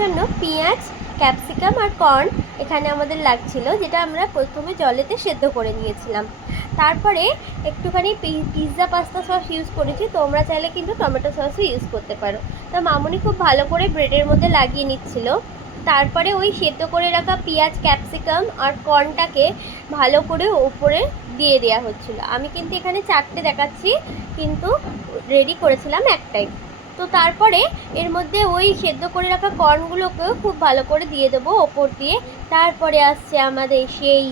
জন্য পেঁয়াজ, ক্যাপসিকাম আর কর্ন এখানে আমাদের লাগছিল, যেটা আমরা প্রথমে জলেতে সেদ্ধ করে নিয়েছিলাম। তারপরে একটুখানি পিৎজা পাস্তা সস ইউজ করেছি, তোমরা চাইলে কিন্তু টমেটো সসও ইউজ করতে পারো। তো মামুনি খুব ভালো করে ব্রেডের মধ্যে লাগিয়ে নিচ্ছিল। তারপরে ওই সেদ্ধ করে রাখা পেঁয়াজ, ক্যাপসিকাম আর কর্নটাকে ভালো করে ওপরে দিয়ে দেওয়া হচ্ছিলো। আমি কিন্তু এখানে 4টে দেখাচ্ছি, কিন্তু রেডি করেছিলাম একটাই। তো তারপরে এর মধ্যে ওই সেদ্ধ করে রাখা কর্নগুলোকেও খুব ভালো করে দিয়ে দেবো ওপর দিয়ে। তারপরে আসছে আমাদের সেই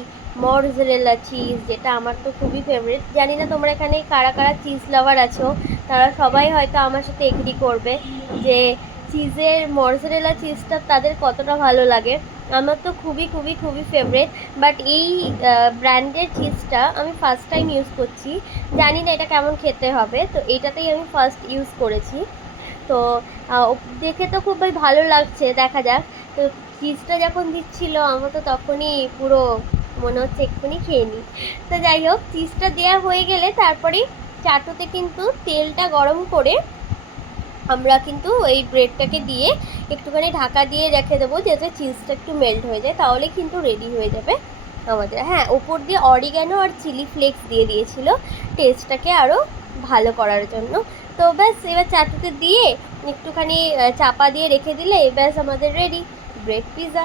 মরজরেলা চিজ, যেটা আমার তো খুবই ফেভারিট। জানি না তোমরা এখানে কারা কারা চিজ লাভার আছো, তারা সবাই হয়তো আমার সাথে এগ্রি করবে যে চিজের মরজরেলা চিজটা তাদের কতটা ভালো লাগে। আমার তো খুবই খুবই খুবই ফেভারিট। বাট এই ব্র্যান্ডের চিজটা আমি ফার্স্ট টাইম ইউজ করছি, জানি না এটা কেমন খেতে হবে, তো এইটাতেই আমি ফার্স্ট ইউজ করেছি। তো দেখে তো খুবই ভালো লাগছে, দেখা যাক। তো চিজটা যখন দিচ্ছিল আমার তো তখনই পুরো মনে হচ্ছে এক্ষুনি খেয়ে নিই। তো যাই হোক, চিজটা দেওয়া হয়ে গেলে তারপরে চাটুতে কিন্তু তেলটা গরম করে আমরা কিন্তু এই ব্রেডটাকে দিয়ে একটুখানি ঢাকা দিয়ে রেখে দেবো, যাতে চিজটা একটু মেল্ট হয়ে যায়, তাহলে কিন্তু রেডি হয়ে যাবে আমাদের। হ্যাঁ, ওপর দিয়ে অরিগ্যানো আর চিলি ফ্লেক্স দিয়ে দিয়েছিল টেস্টটাকে আরও ভালো করার জন্য। তো ব্যাস, এবার চাটুতে দিয়ে একটুখানি চাপা দিয়ে রেখে দিলে ব্যাস আমাদের রেডি ব্রেড পিৎজা।